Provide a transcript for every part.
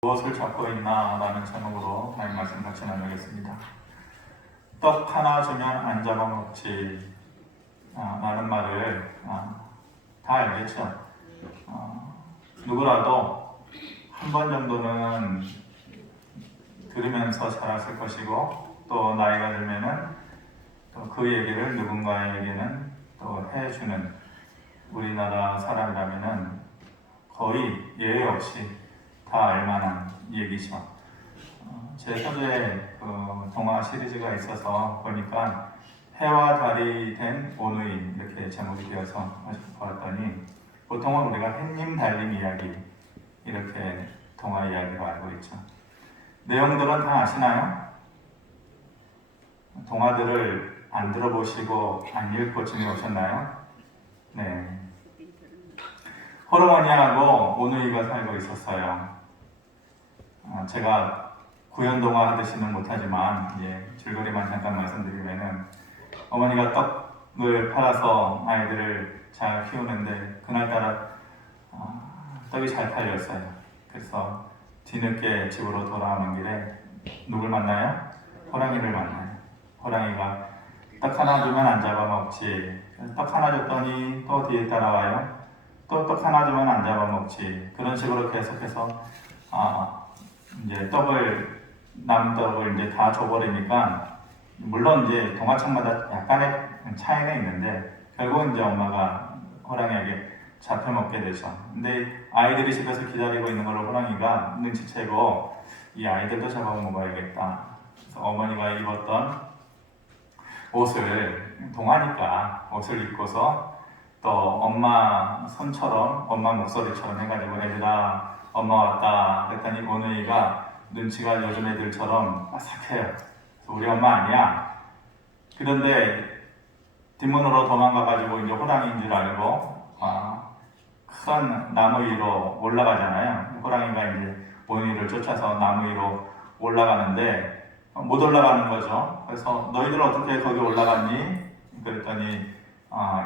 무엇을 잡고 있나? 라는 제목으로 하나님 말씀 같이 나누겠습니다. 떡 하나 주면 안 잡아먹지 라는 말을 다 알겠죠? 누구라도 한 번 정도는 들으면서 자랐을 것이고, 또 나이가 들면은 또 그 얘기를 누군가에게는 또 해주는 우리나라 사람이라면은 거의 예외 없이 다 알만한 얘기죠. 제 서재에 동화 시리즈가 있어서 보니까 해와 달이 된 오누이 이렇게 제목이 되어서 보았더니, 보통은 우리가 햇님 달님 이야기 이렇게 동화 이야기로 알고 있죠. 내용들은 다 아시나요? 동화들을 안 들어보시고 안 읽고 지내오셨나요? 네. 호르머니하고 오누이가 살고 있었어요. 제가 구연동화 하듯이는 못하지만 줄거리만 잠깐 말씀드리면은, 어머니가 떡을 팔아서 아이들을 잘 키우는데 그날따라 떡이 잘 팔렸어요. 그래서 뒤늦게 집으로 돌아오는 길에 누굴 만나요? 호랑이를 만나요. 호랑이가 떡 하나 주면 안 잡아먹지. 떡 하나 줬더니 또 뒤에 따라와요. 또 떡 하나 주면 안 잡아먹지. 그런 식으로 계속해서 이제 남은 떡을 이제 다 줘버리니까, 물론 이제 동화책마다 약간의 차이는 있는데 결국 이제 엄마가 호랑이에게 잡혀 먹게 되죠. 근데 아이들이 집에서 기다리고 있는 걸 호랑이가 눈치채고, 이 아이들도 잡아먹어야겠다. 그래서 어머니가 입었던 옷을, 동화니까 옷을 입고서 또 엄마 손처럼, 엄마 목소리처럼 해가지고 애들아 엄마 왔다 그랬더니 오누이가 눈치가 요즘 애들처럼 바삭해요. 그래서 우리 엄마 아니야. 그런데 뒷문으로 도망가가지고 이제 호랑이인 줄 알고 큰 나무 위로 올라가잖아요. 호랑이가 이제 오누이를 쫓아서 나무 위로 올라가는데 못 올라가는 거죠. 그래서 너희들 어떻게 거기 올라갔니? 그랬더니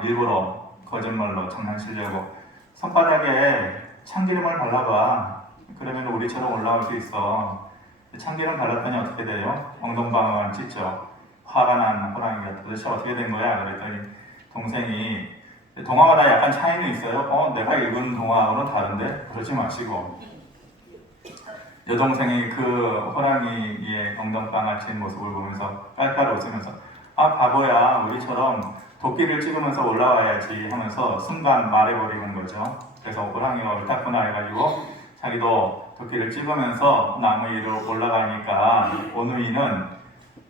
일부러 거짓말로 장난치려고 손바닥에 참기름을 발라봐. 그러면 우리처럼 올라올 수 있어. 참기름 발랐더니 어떻게 돼요? 엉덩방아만 찢죠. 화가 난 호랑이가 도대체 어떻게 된 거야? 그랬더니 동생이, 동화마다 약간 차이는 있어요. 내가 읽은 동화하고는 다른데? 그러지 마시고. 여동생이 그 호랑이의 엉덩방아 친 모습을 보면서 깔깔 웃으면서 바보야, 우리처럼 도끼를 찍으면서 올라와야지 하면서 순간 말해버리는 거죠. 그래서 호랑이가 옳다구나 해가지고 자기도 도끼를 찍으면서 나무 위로 올라가니까 오누이는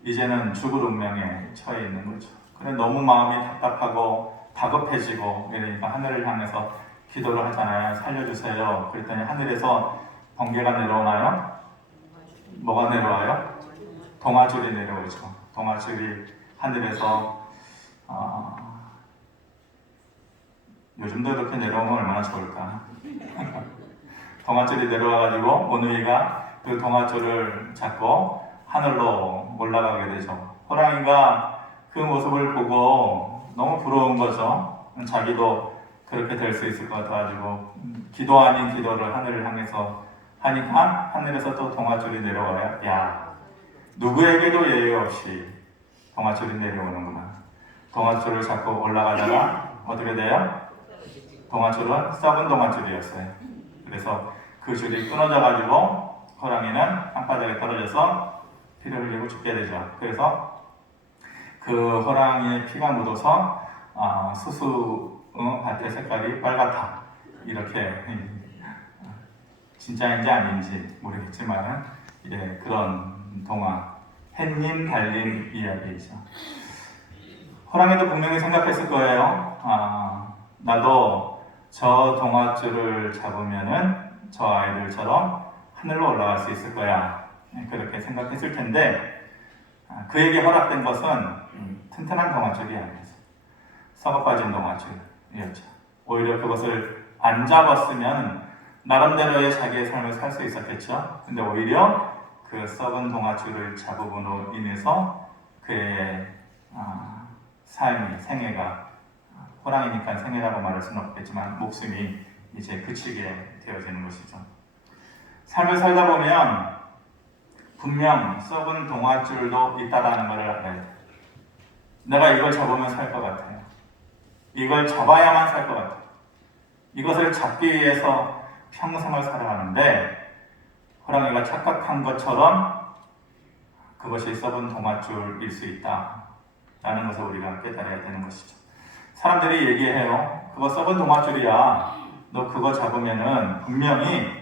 이제는 죽을 운명에 처해 있는 거죠. 그래 너무 마음이 답답하고 다급해지고 이러니까 하늘을 향해서 기도를 하잖아요. 살려주세요. 그랬더니 하늘에서 번개가 내려오나요? 뭐가 내려와요? 동아줄이 내려오죠. 동아줄이 하늘에서 요즘도 이렇게 내려오면 얼마나 좋을까. 동아줄이 내려와가지고 오누이가 그 동아줄을 잡고 하늘로 올라가게 되죠. 호랑이가 그 모습을 보고 너무 부러운 거죠. 자기도 그렇게 될 수 있을 것 같아가지고 기도 아닌 기도를 하늘을 향해서 하니까 하늘에서 또 동아줄이 내려와요. 야, 누구에게도 예외 없이 동아줄이 내려오는구나. 동아줄을 잡고 올라가다가 어떻게 돼요? 동아줄은 썩은 동아줄이었어요. 그래서 그 줄이 끊어져가지고 호랑이는 땅바닥에 떨어져서 피를 흘리고 죽게 되죠. 그래서 그 호랑이의 피가 묻어서 수수밭의 색깔이 빨갛다. 이렇게 진짜인지 아닌지 모르겠지만 그런 동화, 햇님 달님 이야기이죠. 호랑이도 분명히 생각했을 거예요. 나도 저 동아줄을 잡으면은 저 아이들처럼 하늘로 올라갈 수 있을 거야. 그렇게 생각했을 텐데 그에게 허락된 것은 튼튼한 동아줄이 아니었어요. 썩어 빠진 동아줄이었죠. 오히려 그것을 안 잡았으면 나름대로의 자기의 삶을 살 수 있었겠죠. 근데 오히려 그 썩은 동아줄을 잡음으로 인해서 그의 삶이, 생애가, 호랑이니까 생애라고 말할 수는 없겠지만 목숨이 이제 그치게 되어지는 것이죠. 삶을 살다 보면 분명 썩은 동아줄도 있다라는 것을 알아야 돼. 내가 이걸 잡으면 살 것 같아요. 이걸 잡아야만 살 것 같아요. 이것을 잡기 위해서 평생을 살아가는데 호랑이가 착각한 것처럼 그것이 썩은 동아줄일 수 있다라는 것을 우리가 깨달아야 되는 것이죠. 사람들이 얘기해요. 그거 썩은 동아줄이야. 너 그거 잡으면은 분명히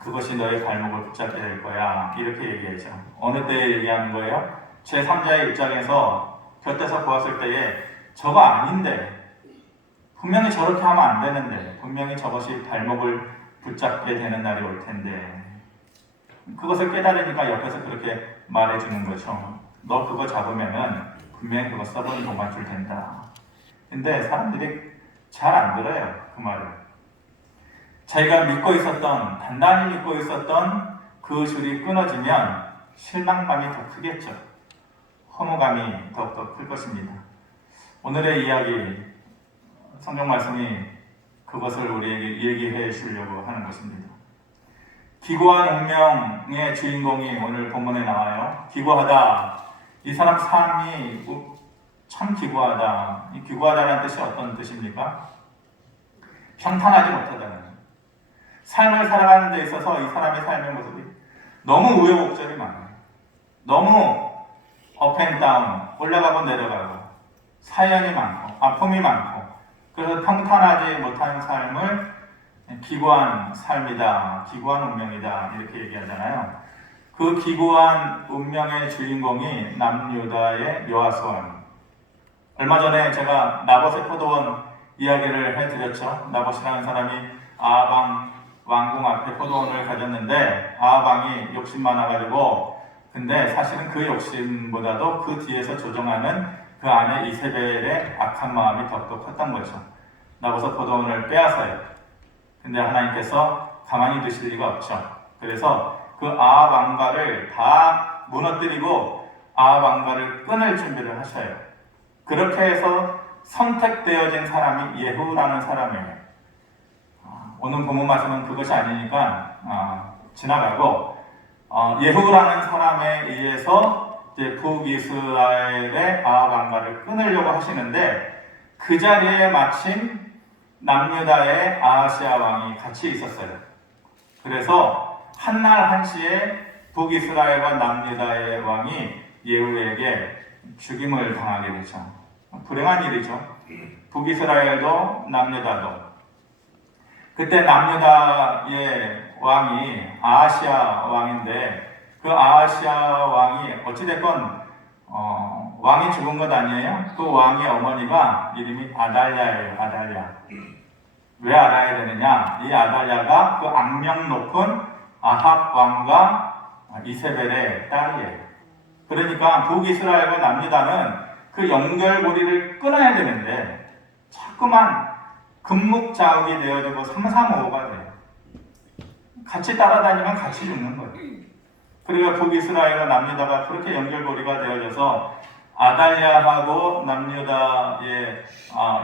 그것이 너의 발목을 붙잡게 될 거야. 이렇게 얘기하죠. 어느 때에 얘기하는 거예요? 제3자의 입장에서 곁에서 보았을 때에 저거 아닌데 분명히 저렇게 하면 안 되는데 분명히 저것이 발목을 붙잡게 되는 날이 올 텐데 그것을 깨달으니까 옆에서 그렇게 말해주는 거죠. 너 그거 잡으면은 분명히 그거 썩은 동아줄 된다. 근데 사람들이 잘 안 들어요. 그 말을. 자기가 믿고 있었던, 단단히 믿고 있었던 그 줄이 끊어지면 실망감이 더 크겠죠. 허무감이 더욱더 클 것입니다. 오늘의 이야기, 성경 말씀이 그것을 우리에게 얘기해 주려고 하는 것입니다. 기구한 운명의 주인공이 오늘 본문에 나와요. 기구하다. 이 사람 삶이 참 기구하다. 이 기구하다는 뜻이 어떤 뜻입니까? 평탄하지 못하다는. 삶을 살아가는 데 있어서 이 사람의 삶의 모습이 너무 우여곡절이 많아요. 너무 업앤다운, 올라가고 내려가고 사연이 많고 아픔이 많고 그래서 평탄하지 못한 삶을 기구한 삶이다, 기구한 운명이다 이렇게 얘기하잖아요. 그 기구한 운명의 주인공이 남유다의 여호수아입니다. 얼마 전에 제가 나봇의 포도원 이야기를 해드렸죠. 나봇이라는 사람이 아방 왕궁 앞에 포도원을 가졌는데 아방이 욕심 많아가지고 근데 사실은 그 욕심보다도 그 뒤에서 조종하는 그 아내 이세벨의 악한 마음이 더욱더 컸던 거죠. 나봇의 포도원을 빼앗아요. 근데 하나님께서 가만히 두실 리가 없죠. 그래서 그 아합 왕가를 다 무너뜨리고 아합 왕가를 끊을 준비를 하셔요. 그렇게 해서 선택되어진 사람이 예후라는 사람이에요. 오늘 본문 말씀은 그것이 아니니까 지나가고 예후라는 사람에 의해서 이제 북이스라엘의 아합 왕가를 끊으려고 하시는데 그 자리에 마침 남유다의 아하시아 왕이 같이 있었어요. 그래서 한날 한시에 북이스라엘과 남유다의 왕이 예후에게 죽임을 당하게 되죠. 불행한 일이죠. 북이스라엘도 남유다도. 그때 남유다의 왕이 아하시아 왕인데 그 아하시아 왕이 어찌됐건 왕이 죽은 것 아니에요? 그 왕의 어머니가 이름이 아달랴예요. 아달랴. 왜 알아야 되느냐? 이 아달랴가 그 악명 높은 아합 왕과 이세벨의 딸이에요. 그러니까 북이스라엘과 남유다는 그 연결고리를 끊어야 되는데 자꾸만 금묵자욱이 되어지고 삼삼오오가 돼요. 같이 따라다니면 같이 죽는 거예요. 그러니까 북이스라엘과 남유다가 그렇게 연결고리가 되어져서 아달랴하고 남유다의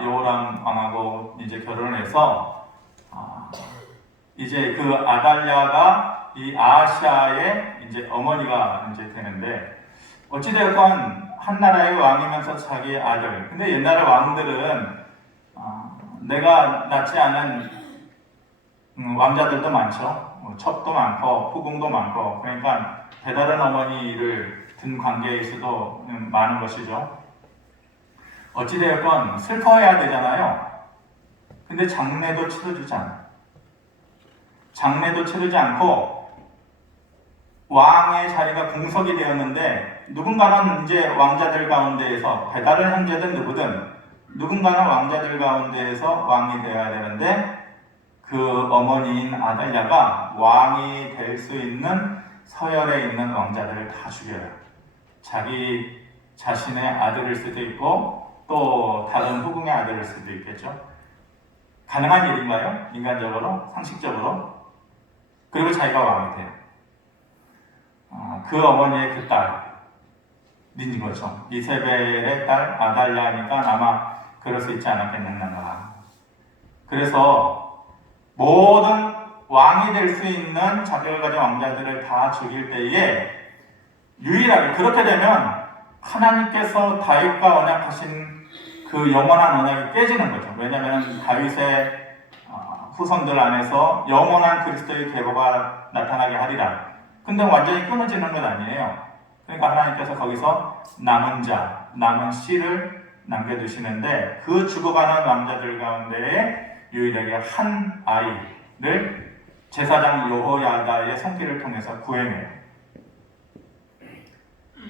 여호람 왕하고 이제 결혼을 해서 이제 그 아달랴가 이 아하시아의 이제 어머니가 이제 되는데 어찌되었건 한 나라의 왕이면서 자기의 아들. 근데 옛날의 왕들은 내가 낳지 않은 왕자들도 많죠. 첩도 많고 후궁도 많고 그러니까 배다른 어머니를 든 관계일 수도 많은 것이죠. 어찌되었건 슬퍼해야 되잖아요. 근데 장례도 치러주지 않아요. 장례도 치르지 않고 왕의 자리가 공석이 되었는데 누군가는 이제 왕자들 가운데에서 배다른 형제든 누구든 누군가는 왕자들 가운데에서 왕이 되어야 되는데 그 어머니인 아달랴가 왕이 될 수 있는 서열에 있는 왕자들을 다 죽여요. 자기 자신의 아들일 수도 있고 또 다른 후궁의 아들일 수도 있겠죠. 가능한 일인가요? 인간적으로? 상식적으로? 그리고 자기가 왕이 돼요. 그 어머니의 그 딸인 거죠. 이세벨의 딸 아달랴니까 아마 그럴 수 있지 않았겠는가. 그래서 모든 왕이 될 수 있는 자격을 가진 왕자들을 다 죽일 때에 유일하게 그렇게 되면 하나님께서 다윗과 언약하신 그 영원한 언약이 깨지는 거죠. 왜냐하면 다윗의 후손들 안에서 영원한 그리스도의 계보가 나타나게 하리라. 근데 완전히 끊어지는 건 아니에요. 그러니까 하나님께서 거기서 남은 자, 남은 씨를 남겨두시는데 그 죽어가는 왕자들 가운데에 유일하게 한 아이를 제사장 여호야다의 손길을 통해서 구해내요.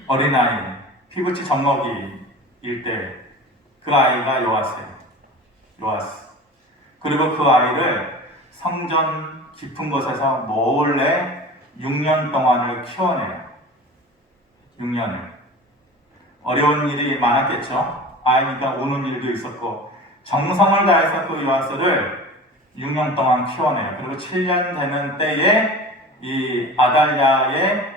어린아이, 피부치 젖먹이일 때 그 아이가 요아스예요. 요아스. 그리고 그 아이를 성전 깊은 곳에서 몰래 6년 동안을 키워내요. 6년을. 어려운 일이 많았겠죠. 아이니까 우는 일도 있었고 정성을 다해서 그 요아스를 6년 동안 키워내요. 그리고 7년 되는 때에 이 아달랴의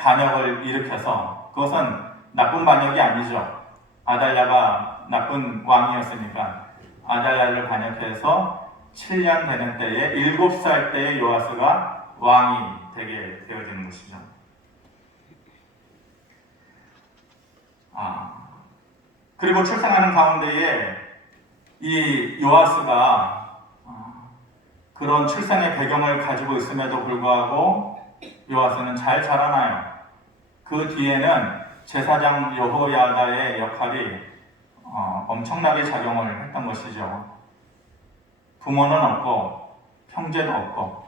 반역을 일으켜서 그것은 나쁜 반역이 아니죠. 아달랴가 나쁜 왕이었으니까 아달랴를 반역해서 7년 되는 때에 7살 때의 요아스가 왕이 되게 되어지는 것이죠. 그리고 출생하는 가운데에 이 요아스가 그런 출생의 배경을 가지고 있음에도 불구하고 요아스는 잘 자라나요. 그 뒤에는 제사장 여호야다의 역할이 엄청나게 작용을 했던 것이죠. 부모는 없고 형제도 없고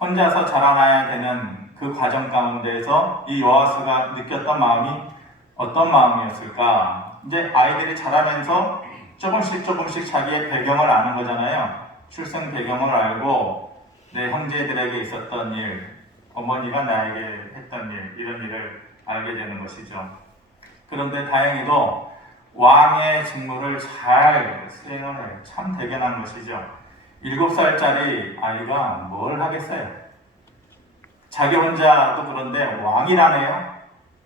혼자서 자라나야 되는 그 과정 가운데에서 이 요아스가 느꼈던 마음이 어떤 마음이었을까? 이제 아이들이 자라면서 조금씩 자기의 배경을 아는 거잖아요. 출생 배경을 알고 내 형제들에게 있었던 일, 어머니가 나에게 했던 일, 이런 일을 알게 되는 것이죠. 그런데 다행히도 왕의 직무를 잘 수행을 해요. 참 대견한 것이죠. 7살짜리 아이가 뭘 하겠어요? 자기 혼자도 그런데 왕이라네요.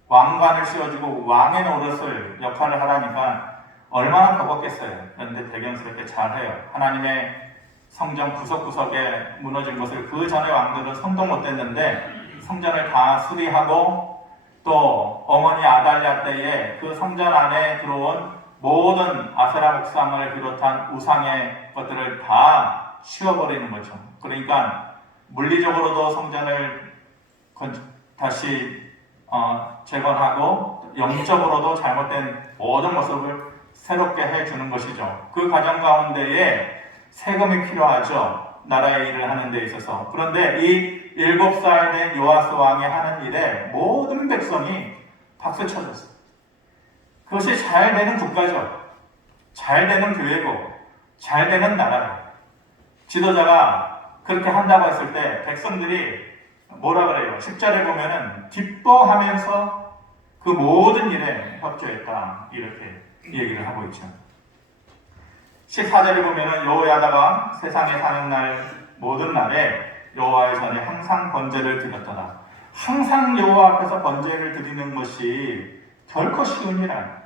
왕관을 씌워주고 왕의 노릇을 역할을 하라니까 얼마나 버겁겠어요. 그런데 대견스럽게 잘해요. 하나님의 성전 구석구석에 무너진 것을 그 전에 왕들은 손도 못 댔는데 성전을 다 수리하고 또 어머니 아달랴 때에 그 성전 안에 들어온 모든 아세라 목상을 비롯한 우상의 것들을 다 치워버리는 거죠. 그러니까 물리적으로도 성전을 다시 재건하고 영적으로도 잘못된 모든 모습을 새롭게 해주는 것이죠. 그 과정 가운데에 세금이 필요하죠. 나라의 일을 하는 데 있어서. 그런데 이 7살 된 요아스 왕이 하는 일에 모든 백성이 박수 쳐줬어요. 그것이 잘 되는 국가죠. 잘 되는 교회고 잘 되는 나라예요. 지도자가 그렇게 한다고 했을 때 백성들이 뭐라 그래요? 10절에 보면은 기뻐하면서 그 모든 일에 협조했다. 이렇게 얘기를 하고 있죠. 14절에 보면은 여호야다가 세상에 사는 날 모든 날에 여호와의 전에 항상 번제를 드렸더라. 항상 여호와 앞에서 번제를 드리는 것이 결코 쉬운 일 아니에요.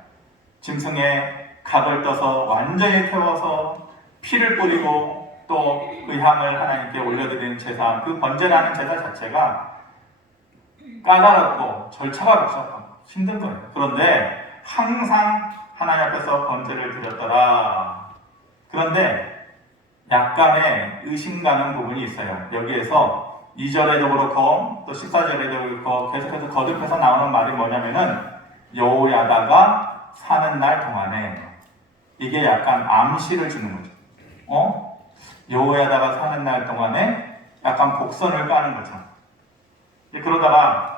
짐승의 각을 떠서 완전히 태워서 피를 뿌리고 또 그 향을 하나님께 올려드리는 제사, 그 번제라는 제사 자체가 까다롭고 절차가 복잡하고 힘든 거예요. 그런데 항상 하나님 앞에서 번제를 드렸더라. 그런데 약간의 의심 가는 부분이 있어요. 여기에서 2절에도 그렇고 또 14절에도 그렇고 계속해서 거듭해서 나오는 말이 뭐냐면은 여호야다가 사는 날 동안에, 이게 약간 암시를 주는 거죠. 여호야다가 사는 날 동안에 약간 복선을 까는 거죠. 그러다가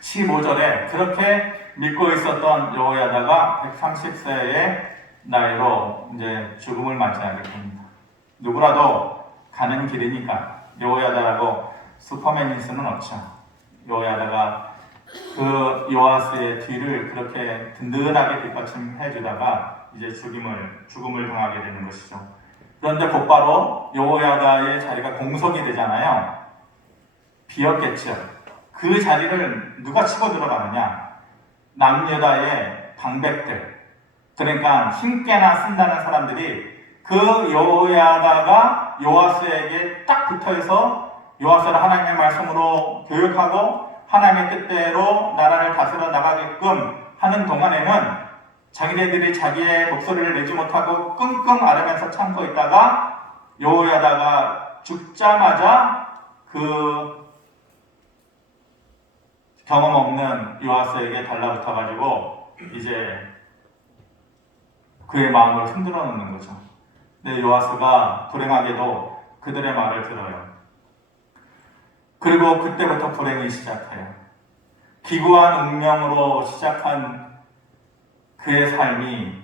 15절에 그렇게 믿고 있었던 여호야다가 130세의 나이로 이제 죽음을 맞이하게 됩니다. 누구라도 가는 길이니까 여호야다라고 슈퍼맨일 수는 없죠. 여호야다가 그 요아스의 뒤를 그렇게 든든하게 뒷받침해 주다가 이제 죽음을 당하게 되는 것이죠. 그런데 곧바로 여호야다의 자리가 공석이 되잖아요. 비었겠죠. 그 자리를 누가 치고 들어가느냐? 남유다의 방백들, 그러니까 힘께나 쓴다는 사람들이 그 여호야다가 요아스에게 딱 붙어서 요아스를 하나님의 말씀으로 교육하고 하나님의 뜻대로 나라를 다스려 나가게끔 하는 동안에는 자기네들이 자기의 목소리를 내지 못하고 끙끙 앓으면서 참고 있다가 여호야다가 죽자마자 그 경험 없는 요아스에게 달라붙어가지고 이제 그의 마음을 흔들어 놓는 거죠. 근데 요아스가 불행하게도 그들의 말을 들어요. 그리고 그때부터 불행이 시작해요. 기구한 운명으로 시작한 그의 삶이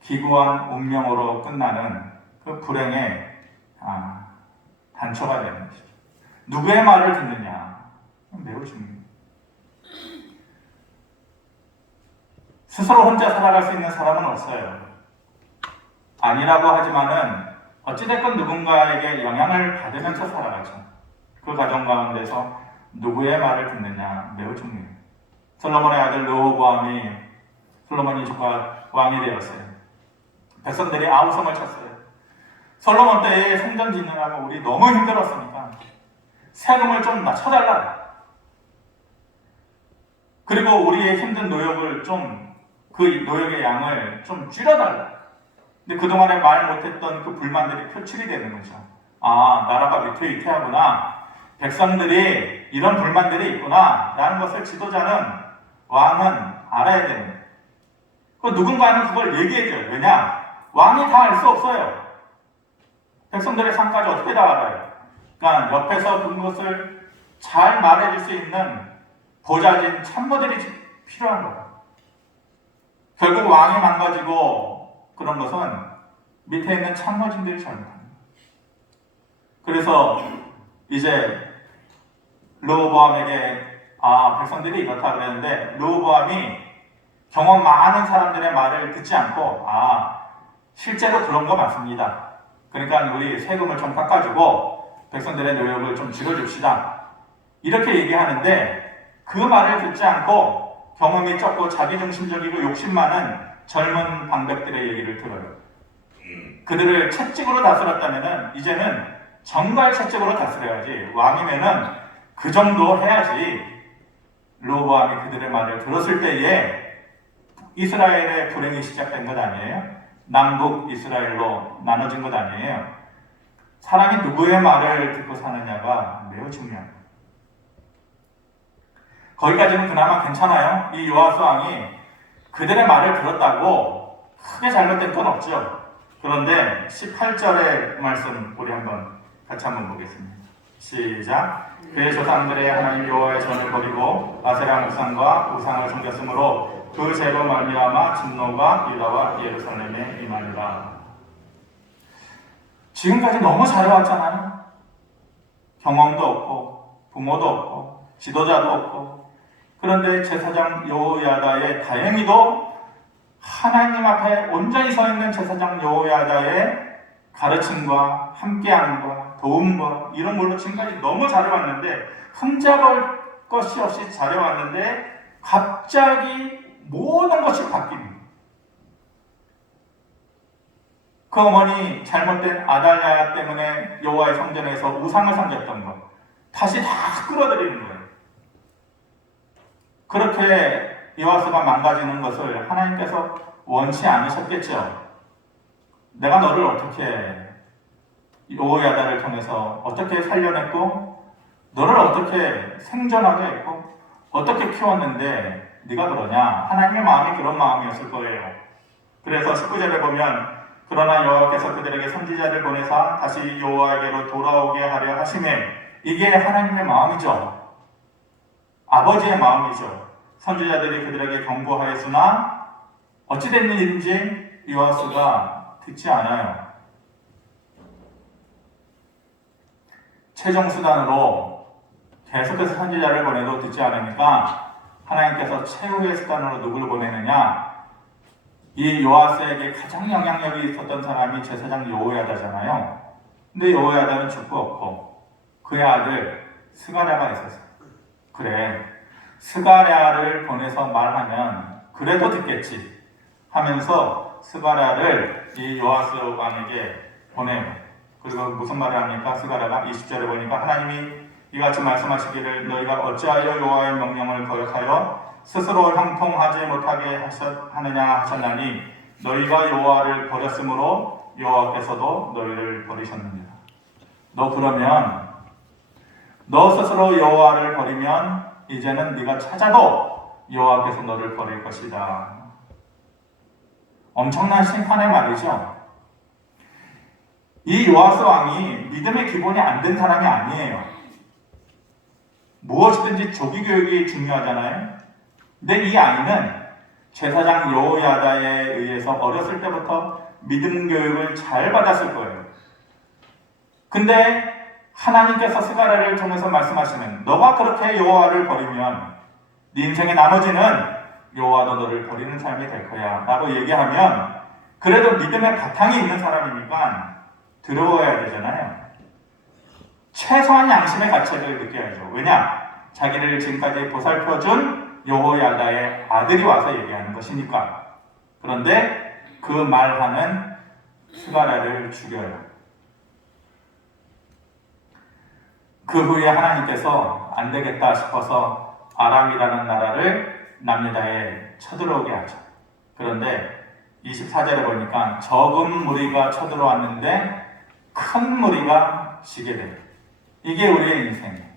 기구한 운명으로 끝나는 그 불행의 단초가 되는 것이죠. 누구의 말을 듣느냐? 매우 중요해요. 스스로 혼자 살아갈 수 있는 사람은 없어요. 아니라고 하지만은 어찌됐건 누군가에게 영향을 받으면서 살아가죠. 그 과정 가운데서 누구의 말을 듣느냐 매우 중요해요. 솔로몬의 아들 르호보암이 솔로몬이 조카 왕이 되었어요. 백성들이 아우성을 쳤어요. 솔로몬 때에 성전 짓느라고 우리 너무 힘들었으니까 세금을 좀 낮춰달라. 그리고 우리의 힘든 노역을 그 노역의 양을 좀 줄여달라. 근데 그동안에 말 못했던 그 불만들이 표출이 되는 거죠. 나라가 위태위태하구나. 백성들이 이런 불만들이 있구나. 라는 것을 지도자는, 왕은 알아야 되는 거예요. 누군가는 그걸 얘기해줘요. 왜냐? 왕이 다 알 수 없어요. 백성들의 삶까지 어떻게 다 알아요? 그러니까 옆에서 그것을 잘 말해줄 수 있는 보좌진 참모들이 필요한 거예요. 결국 왕이 망가지고 그런 것은 밑에 있는 참모진들이 잘못합니다. 그래서 이제 르호보암에게 백성들이 이렇다 그랬는데 르호보암이 경험 많은 사람들의 말을 듣지 않고 실제로 그런 거 맞습니다. 그러니까 우리 세금을 좀 깎아주고 백성들의 노역을 좀 줄여줍시다. 이렇게 얘기하는데 그 말을 듣지 않고 경험이 적고 자기중심적이고 욕심 많은 젊은 방백들의 얘기를 들어요. 그들을 채찍으로 다스렸다면 이제는 정갈 채찍으로 다스려야지. 왕이면은 그 정도 해야지. 르호보암이 그들의 말을 들었을 때에 이스라엘의 불행이 시작된 것 아니에요? 남북 이스라엘로 나눠진 것 아니에요? 사람이 누구의 말을 듣고 사느냐가 매우 중요합니다. 거기까지는 그나마 괜찮아요. 이 요아스 왕이 그들의 말을 들었다고 크게 잘못된 건 없죠. 그런데 18절의 말씀 우리 같이 한번 보겠습니다. 시작. 그의 조상들의 하나님 여호와의 전을 버리고 아세라 우상과 우상을 섬겼으므로 그 죄로 말미암아 진노가 유다와 예루살렘에 임하니라. 지금까지 너무 잘해왔잖아요. 경험도 없고 부모도 없고 지도자도 없고. 그런데 제사장 여호야다의 다행히도 하나님 앞에 온전히 서 있는 제사장 여호야다의 가르침과 함께함과 도움과 이런 걸로 지금까지 너무 잘해왔는데 흠잡을 것이 없이 잘해왔는데 갑자기 모든 것이 바뀝니다. 그 어머니 잘못된 아달랴 때문에 여호와의 성전에서 우상을 섬겼던 것 다시 다 끌어들이는 거예요. 그렇게 요아스가 망가지는 것을 하나님께서 원치 않으셨겠죠. 내가 너를 어떻게 여호야다를 통해서 어떻게 살려냈고 너를 어떻게 생존하게 했고 어떻게 키웠는데 네가 그러냐? 하나님의 마음이 그런 마음이었을 거예요. 그래서 19절에 보면 그러나 여호와께서 그들에게 선지자를 보내사 다시 여호와에게로 돌아오게 하려 하심에 이게 하나님의 마음이죠. 아버지의 마음이죠. 선지자들이 그들에게 경고하였으나 어찌된 일인지 요아스가 듣지 않아요. 최종 수단으로 계속해서 선지자를 보내도 듣지 않으니까 하나님께서 최후의 수단으로 누구를 보내느냐? 이 요아스에게 가장 영향력이 있었던 사람이 제사장 여호야다잖아요. 근데 여호야다는 죽고 없고 그의 아들 스가랴가 있었어요. 그래, 스가랴를 보내서 말하면 그래도 듣겠지 하면서 스가랴를 이 요아스 왕에게 보내요. 그리고 무슨 말을 합니까? 스가랴가 20절에 보니까 하나님이 이같이 말씀하시기를 너희가 어찌하여 여호와의 명령을 거역하여 스스로 형통하지 못하게 하느냐 하셨나니 너희가 여호와를 버렸으므로 여호와께서도 너희를 버리셨느니라. 너 그러면 너 스스로 여호와를 버리면 이제는 네가 찾아도 여호와께서 너를 버릴 것이다. 엄청난 심판의 말이죠. 이 요아스 왕이 믿음의 기본이 안 된 사람이 아니에요. 무엇이든지 조기 교육이 중요하잖아요. 근데 이 아이는 제사장 여호야다에 의해서 어렸을 때부터 믿음 교육을 잘 받았을 거예요. 근데 하나님께서 스가랴를 통해서 말씀하시는 너가 그렇게 여호와를 버리면 네 인생의 나머지는 여호와도 너를 버리는 삶이 될 거야 라고 얘기하면 그래도 믿음의 바탕이 있는 사람이니까 들어야 되잖아요. 최소한 양심의 가책을 느껴야죠. 왜냐? 자기를 지금까지 보살펴준 여호야다의 아들이 와서 얘기하는 것이니까. 그런데 그 말하는 스가랴를 죽여요. 그 후에 하나님께서 안 되겠다 싶어서 아람이라는 나라를 남유다에 쳐들어오게 하죠. 그런데 24절에 보니까 적은 무리가 쳐들어왔는데 큰 무리가 지게 돼요. 이게 우리의 인생이에요.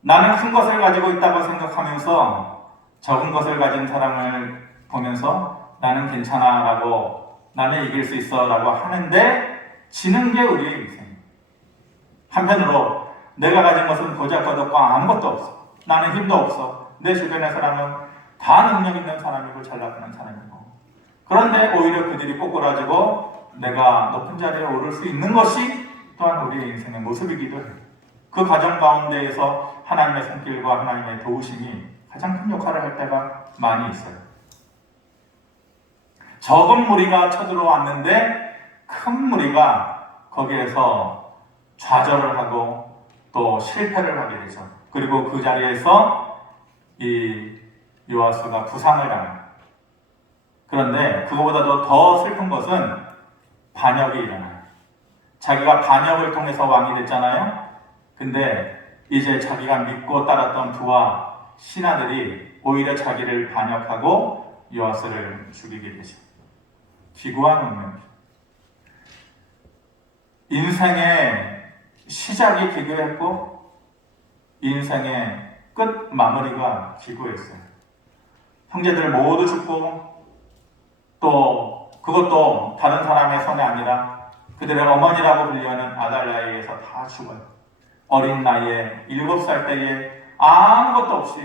나는 큰 것을 가지고 있다고 생각하면서 적은 것을 가진 사람을 보면서 나는 괜찮아 라고 나는 이길 수 있어 라고 하는데 지는 게 우리의 인생이에요. 한편으로 내가 가진 것은 보잘것없고 아무것도 없어. 나는 힘도 없어. 내 주변의 사람은 다 능력 있는 사람이고 잘 나가는 사람이고. 그런데 오히려 그들이 꼬꾸라지고 내가 높은 자리에 오를 수 있는 것이 또한 우리의 인생의 모습이기도 해요. 그 과정 가운데에서 하나님의 손길과 하나님의 도우심이 가장 큰 역할을 할 때가 많이 있어요. 적은 무리가 쳐들어왔는데 큰 무리가 거기에서 좌절을 하고 또 실패를 하게 되죠. 그리고 그 자리에서 이 요아스가 부상을 당해요. 그런데 그거보다도 더 슬픈 것은 반역이 일어나요. 자기가 반역을 통해서 왕이 됐잖아요. 근데 이제 자기가 믿고 따랐던 부하 신하들이 오히려 자기를 반역하고 요아스를 죽이게 되죠. 기구한 운명이죠. 인생의 시작이 기구했고 인생의 끝 마무리가 기구했어요. 형제들 모두 죽고 또 그것도 다른 사람의 손이 아니라 그들의 어머니라고 불리는 아달랴에 의해서 다 죽어요. 어린 나이에 7살 때에 아무것도 없이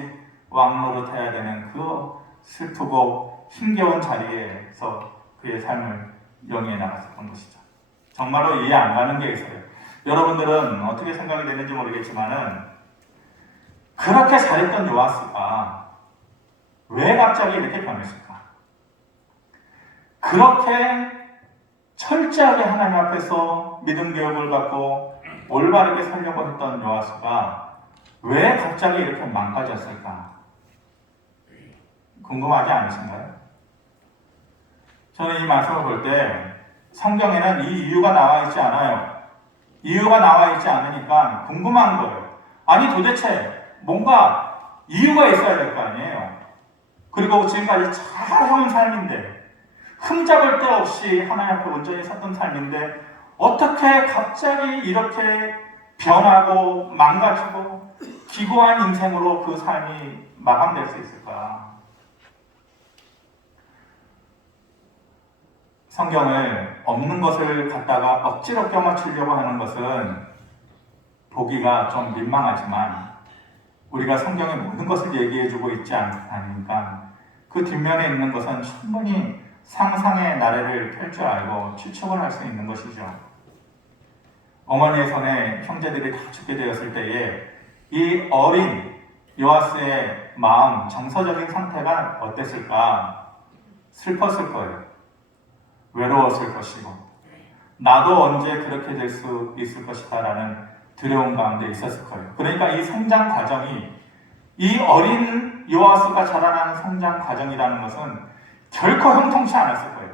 왕노릇해야 되는 그 슬프고 힘겨운 자리에서 그의 삶을 영위해 나갔었던 것이죠. 정말로 이해 안 가는 게 있어요. 여러분들은 어떻게 생각이 되는지 모르겠지만은 그렇게 잘했던 요아스가 왜 갑자기 이렇게 변했을까? 그렇게 철저하게 하나님 앞에서 믿음 교육을 받고 올바르게 살려고 했던 요아스가 왜 갑자기 이렇게 망가졌을까? 궁금하지 않으신가요? 저는 이 말씀을 볼 때 성경에는 이 이유가 나와 있지 않아요. 이유가 나와 있지 않으니까 궁금한 거예요. 아니 도대체 뭔가 이유가 있어야 될 거 아니에요. 그리고 지금까지 잘 해온 삶인데 흠잡을 데 없이 하나님 앞에 온전히 섰던 삶인데 어떻게 갑자기 이렇게 변하고 망가지고 기구한 인생으로 그 삶이 마감될 수 있을까? 성경을 없는 것을 갖다가 억지로 껴맞추려고 하는 것은 보기가 좀 민망하지만 우리가 성경의 모든 것을 얘기해주고 있지 않으니까 그 뒷면에 있는 것은 충분히 상상의 나래를 펼 줄 알고 추측을 할 수 있는 것이죠. 어머니의 손에 형제들이 다 죽게 되었을 때에 이 어린 요아스의 마음, 정서적인 상태가 어땠을까? 슬펐을 거예요. 외로웠을 것이고 나도 언제 그렇게 될 수 있을 것이다 라는 두려움 가운데 있었을 거예요. 그러니까 이 성장 과정이 이 어린 요아스가 자라나는 성장 과정이라는 것은 결코 형통치 않았을 거예요.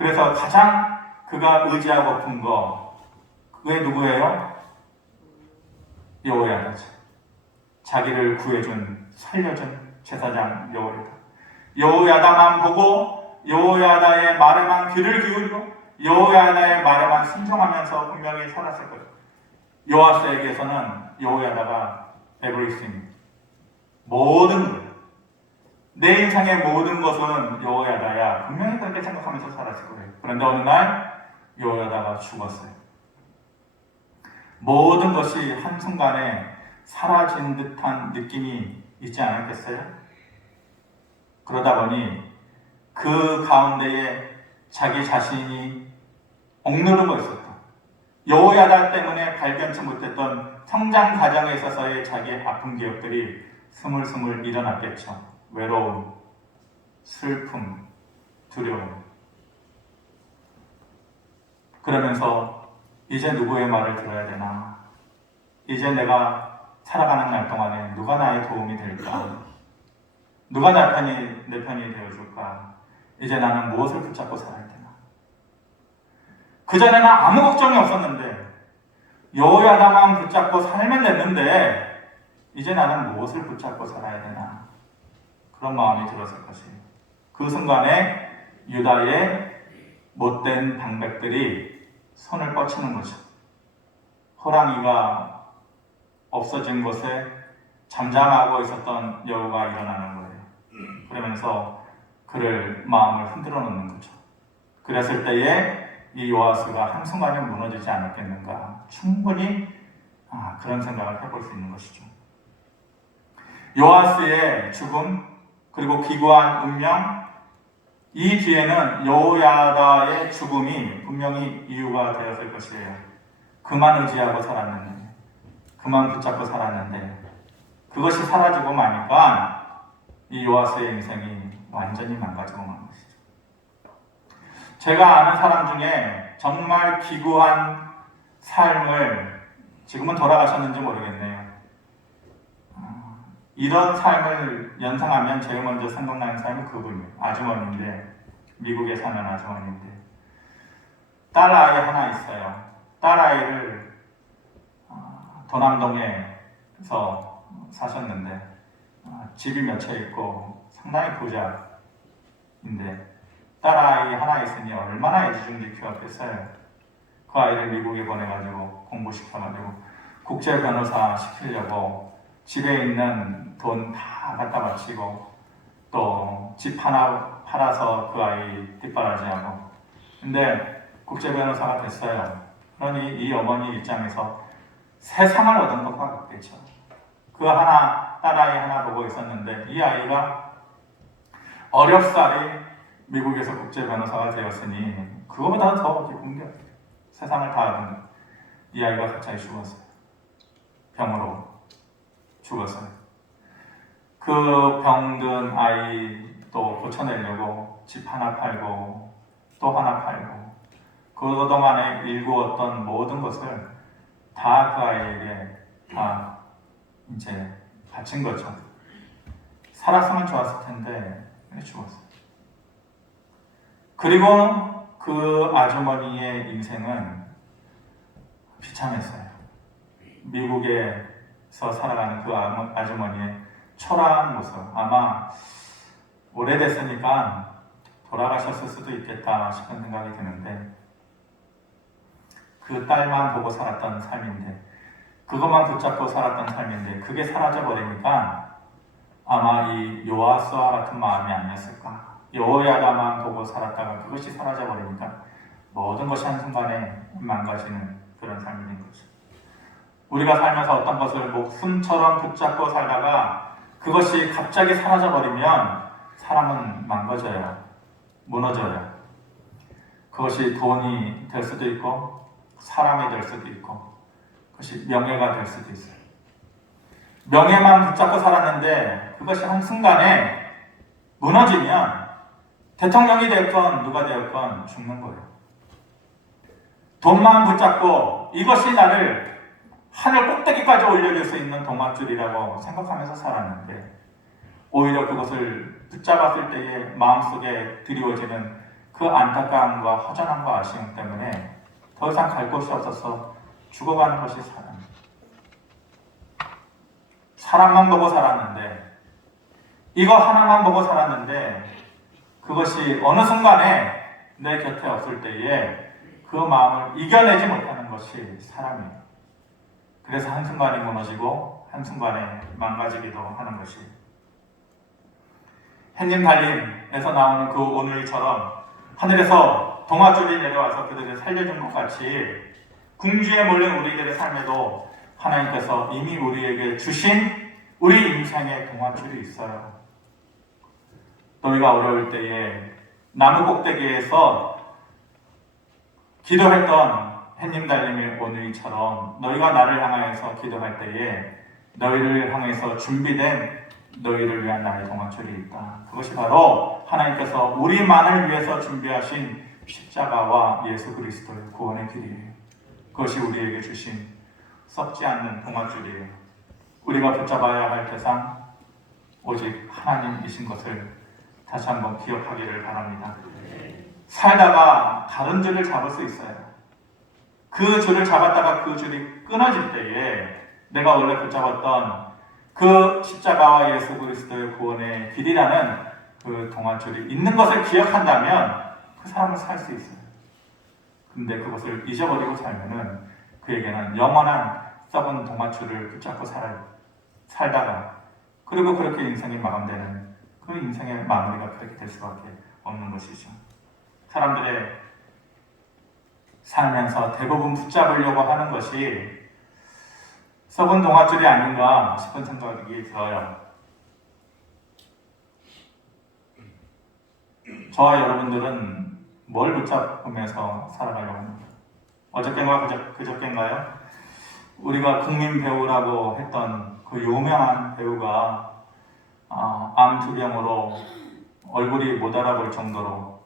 그래서 가장 그가 의지하고픈 거, 그게 누구예요? 여호야다죠. 자기를 구해준, 살려준 제사장 여호야다. 여호야다만 보고 여호야다의 말에만 귀를 기울이고 여호야다의 말에만 순종하면서 분명히 살았을 거예요. 요아스에게서는 여호야다가 everything, 모든 것, 내 인생의 모든 것은 여호야다야, 분명히 그렇게 생각하면서 살았을 거예요. 그런데 어느 날 여호야다가 죽었어요. 모든 것이 한순간에 사라진 듯한 느낌이 있지 않았겠어요? 그러다 보니 그 가운데에 자기 자신이 억누르고 있었다. 여호야다 때문에 발견치 못했던 성장 과정에 있어서의 자기의 아픈 기억들이 스물스물 일어났겠죠. 외로움, 슬픔, 두려움. 그러면서 이제 누구의 말을 들어야 되나? 이제 내가 살아가는 날 동안에 누가 나의 도움이 될까? 누가 내 편이 되어줄까? 이제 나는 무엇을 붙잡고 살아야 되나? 그전에는 아무 걱정이 없었는데 여호야다만 붙잡고 살면 됐는데 이제 나는 무엇을 붙잡고 살아야 되나? 그런 마음이 들었을 것이에요. 그 순간에 유다의 못된 방백들이 손을 뻗치는 거죠. 호랑이가 없어진 곳에 잠잠하고 있었던 여우가 일어나는 거예요. 그러면서 그를 마음을 흔들어 놓는 거죠. 그랬을 때에 이 요아스가 한순간에 무너지지 않았겠는가? 충분히 그런 생각을 해볼 수 있는 것이죠. 요아스의 죽음, 그리고 기구한 운명, 이 뒤에는 여호야다의 죽음이 분명히 이유가 되었을 것이에요. 그만 의지하고 살았는데, 그만 붙잡고 살았는데, 그것이 사라지고 마니까 이 요아스의 인생이 완전히 망가지고 만 것이죠. 제가 아는 사람 중에 정말 기구한 삶을, 지금은 돌아가셨는지 모르겠네요. 이런 삶을 연상하면 제일 먼저 생각나는 사람이 그분이에요. 아주머니인데, 미국에 사는 아주머니인데, 딸아이 하나 있어요. 딸아이를 도남동에서 사셨는데 집이 몇 채 있고 상당히 부자인데 딸아이 하나 있으니 얼마나 애지중지 키웠겠어요. 그 아이를 미국에 보내가지고 공부시켜가지고 국제 변호사 시키려고 집에 있는 돈 다 갖다 바치고 또 집 하나 팔아서 그 아이 뒷바라지하고, 근데 국제 변호사가 됐어요. 그러니 이 어머니 입장에서 세상을 얻은 것과 같겠죠. 그 딸아이 하나 보고 있었는데 이 아이가 어렵사리 미국에서 국제 변호사가 되었으니 그거보다 더 기쁜 게 세상을 다 얻은 이 아이가 갑자기 죽었어요. 병으로 죽었어요. 그 병든 아이 또 고쳐내려고 집 하나 팔고 또 하나 팔고 그동안에 일구었던 모든 것을 다 그 아이에게 다 이제 바친 거죠. 살았으면 좋았을 텐데 죽었어요. 그리고 그 아주머니의 인생은 비참했어요. 미국에서 살아가는 그 아주머니의 초라한 모습, 아마 오래됐으니까 돌아가셨을 수도 있겠다 싶은 생각이 드는데, 그 딸만 보고 살았던 삶인데, 그것만 붙잡고 살았던 삶인데 그게 사라져버리니까 아마 이 요아스와 같은 마음이 아니었을까. 여호야다만 보고 살았다가 그것이 사라져버리니까 모든 것이 한순간에 망가지는 그런 삶이 된 거죠. 우리가 살면서 어떤 것을 목숨처럼 붙잡고 살다가 그것이 갑자기 사라져버리면 사람은 망가져요. 무너져요. 그것이 돈이 될 수도 있고 사람이 될 수도 있고 그것이 명예가 될 수도 있어요. 명예만 붙잡고 살았는데 그것이 한순간에 무너지면 대통령이 되었건 누가 되었건 죽는 거예요. 돈만 붙잡고 이것이 나를 하늘 꼭대기까지 올려줄 수 있는 동아줄이라고 생각하면서 살았는데 오히려 그것을 붙잡았을 때의 마음속에 드리워지는 그 그 안타까움과 허전함과 아쉬움 때문에 더 이상 갈 곳이 없어서 죽어가는 것이 사람. 사람만 보고 살았는데, 이거 하나만 보고 살았는데, 그것이 어느 순간에 내 곁에 없을 때에 그 마음을 이겨내지 못하는 것이 사람이에요. 그래서 한순간에 무너지고 한순간에 망가지기도 하는 것이. 햇님 달림에서 나오는 그 오늘처럼 하늘에서 동아줄이 내려와서 그들을 살려준 것 같이 궁지에 몰린 우리들의 삶에도 하나님께서 이미 우리에게 주신 우리 인생의 동아줄이 있어요. 너희가 어려울 때에 나무 꼭대기에서 기도했던 햇님 달림의 오늘처럼 너희가 나를 향하여서 기도할 때에 너희를 향해서 준비된 너희를 위한 나의 동아줄이 있다. 그것이 바로 하나님께서 우리만을 위해서 준비하신 십자가와 예수 그리스도의 구원의 길이에요. 그것이 우리에게 주신 썩지 않는 동아줄이에요. 우리가 붙잡아야 할 대상 오직 하나님이신 것을 다시 한번 기억하기를 바랍니다. 살다가 다른 줄을 잡을 수 있어요. 그 줄을 잡았다가 그 줄이 끊어질 때에 내가 원래 붙잡았던 그 십자가와 예수 그리스도의 구원의 길이라는 그 동아줄이 있는 것을 기억한다면 그 사람은 살 수 있어요. 근데 그것을 잊어버리고 살면은 그에게는 영원한 썩은 동아줄을 붙잡고 살다가 그리고 그렇게 인생이 마감되는 그 인생의 마무리가 그렇게 될 수밖에 없는 것이죠. 사람들의 살면서 대부분 붙잡으려고 하는 것이 썩은 동아줄이 아닌가 싶은 생각이 들어요. 저와 여러분들은 뭘 붙잡으면서 살아가려고 합니다. 어저께인가 그저께인가요? 우리가 국민 배우라고 했던 그 유명한 배우가 암투병으로 얼굴이 못 알아볼 정도로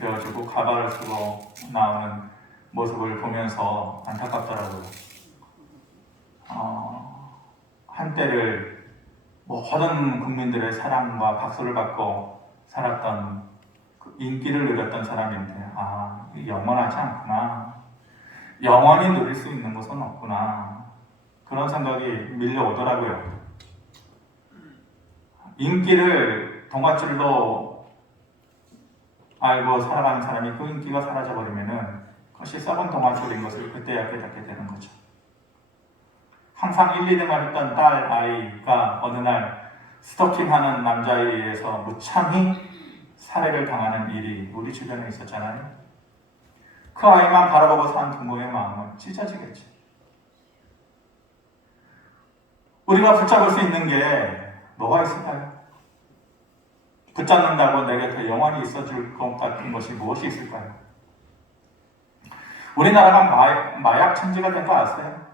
되어지고 가발을 쓰고 나오는 모습을 보면서 안타깝더라고요. 한때를 모든 국민들의 사랑과 박수를 받고 살았던 그 인기를 누렸던 사람인데 영원하지 않구나. 영원히 누릴 수 있는 것은 없구나. 그런 생각이 밀려오더라고요. 인기를 동아줄로 알고 살아가는 사람이 그 인기가 사라져버리면은 그것이 썩은 동아줄인 것을 그때야 깨닫게 되는 거죠. 항상 1, 2등을 했던 딸 아이가 어느 날 스토킹하는 남자에 의해서 무참히 살해를 당하는 일이 우리 주변에 있었잖아요. 그 아이만 바라보고 산 부모의 마음은 찢어지겠죠. 우리가 붙잡을 수 있는 게 뭐가 있을까요? 붙잡는다고 내 곁에 영원히 있어줄 것 같은 것이 무엇이 있을까요? 우리나라가 마약 천지가 된 거 아세요?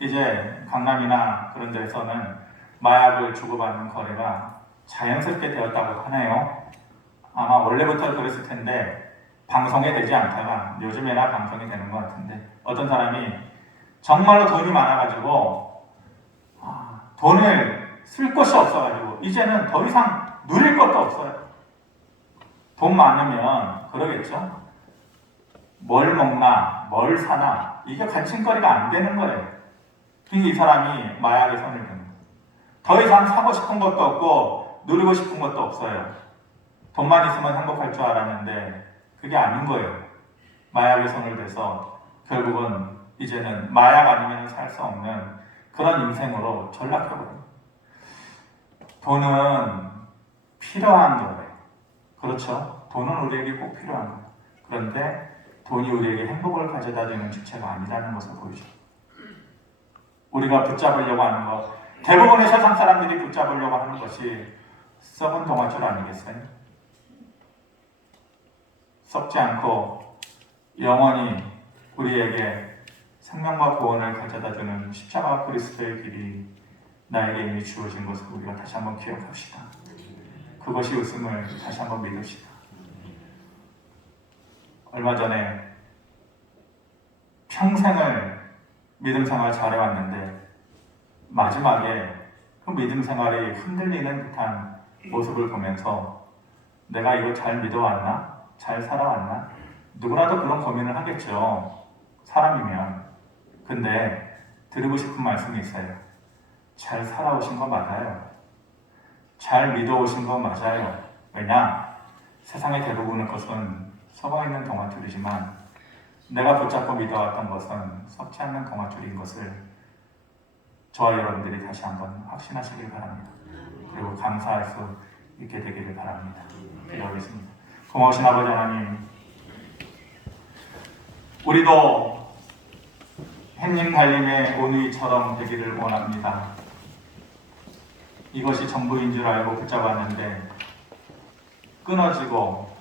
이제 강남이나 그런 데서는 마약을 주고받는 거래가 자연스럽게 되었다고 하네요. 아마 원래부터 그랬을 텐데 방송에 되지 않다가 요즘에나 방송이 되는 것 같은데 어떤 사람이 정말로 돈이 많아가지고 돈을 쓸 곳이 없어가지고 이제는 더 이상 누릴 것도 없어요. 돈 많으면 그러겠죠. 뭘 먹나 뭘 사나 이게 관심거리가 안 되는 거예요. 이 사람이 마약에 손을 드는 거예요. 더 이상 사고 싶은 것도 없고 누리고 싶은 것도 없어요. 돈만 있으면 행복할 줄 알았는데 그게 아닌 거예요. 마약에 손을 대서 결국은 이제는 마약 아니면 살 수 없는 그런 인생으로 전락해버려요. 돈은 필요한 거예요. 그렇죠? 돈은 우리에게 꼭 필요한 거예요. 그런데 돈이 우리에게 행복을 가져다주는 주체가 아니라는 것을 보여줘요. 우리가 붙잡으려고 하는 것, 대부분의 세상 사람들이 붙잡으려고 하는 것이 썩은 동아줄 아니겠어요? 썩지 않고 영원히 우리에게 생명과 구원을 가져다주는 십자가 그리스도의 길이 나에게 이미 주어진 것을 우리가 다시 한번 기억합시다. 그것이 웃음을 다시 한번 믿읍시다. 얼마 전에 평생을 믿음 생활 잘해왔는데 마지막에 그 믿음 생활이 흔들리는 듯한 모습을 보면서 내가 이거 잘 믿어왔나? 잘 살아왔나? 누구라도 그런 고민을 하겠죠. 사람이면. 근데 드리고 싶은 말씀이 있어요. 잘 살아오신 거 맞아요. 잘 믿어오신 거 맞아요. 왜냐? 세상의 대부분의 것은 썩어있는 동아줄이지만 내가 붙잡고 믿어왔던 것은 썩지 않는 동아줄인 것을 저와 여러분들이 다시 한번 확신하시길 바랍니다. 그리고 감사할 수 있게 되기를 바랍니다. 기도하겠습니다. 고마우신 아버지 하나님, 우리도 햇님 달님의 오누이처럼 되기를 원합니다. 이것이 전부인 줄 알고 붙잡았는데 끊어지고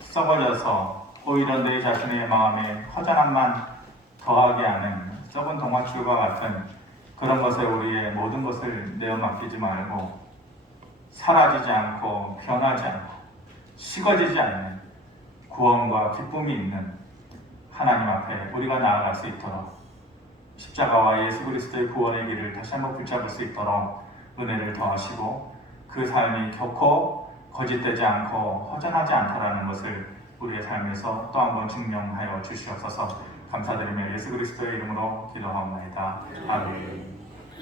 썩어져서 오히려 내 자신의 마음에 허전함만 더하게 하는 썩은 동화줄과 같은 그런 것에 우리의 모든 것을 내어 맡기지 말고 사라지지 않고 변하지 않고 식어지지 않는 구원과 기쁨이 있는 하나님 앞에 우리가 나아갈 수 있도록 십자가와 예수 그리스도의 구원의 길을 다시 한번 붙잡을 수 있도록 은혜를 더하시고 그 삶이 결코 거짓되지 않고 허전하지 않다라는 것을 우리의 삶에서 또 한 번 증명하여 주시옵소서. 감사드리며 예수 그리스도의 이름으로 기도하옵나이다. 아멘.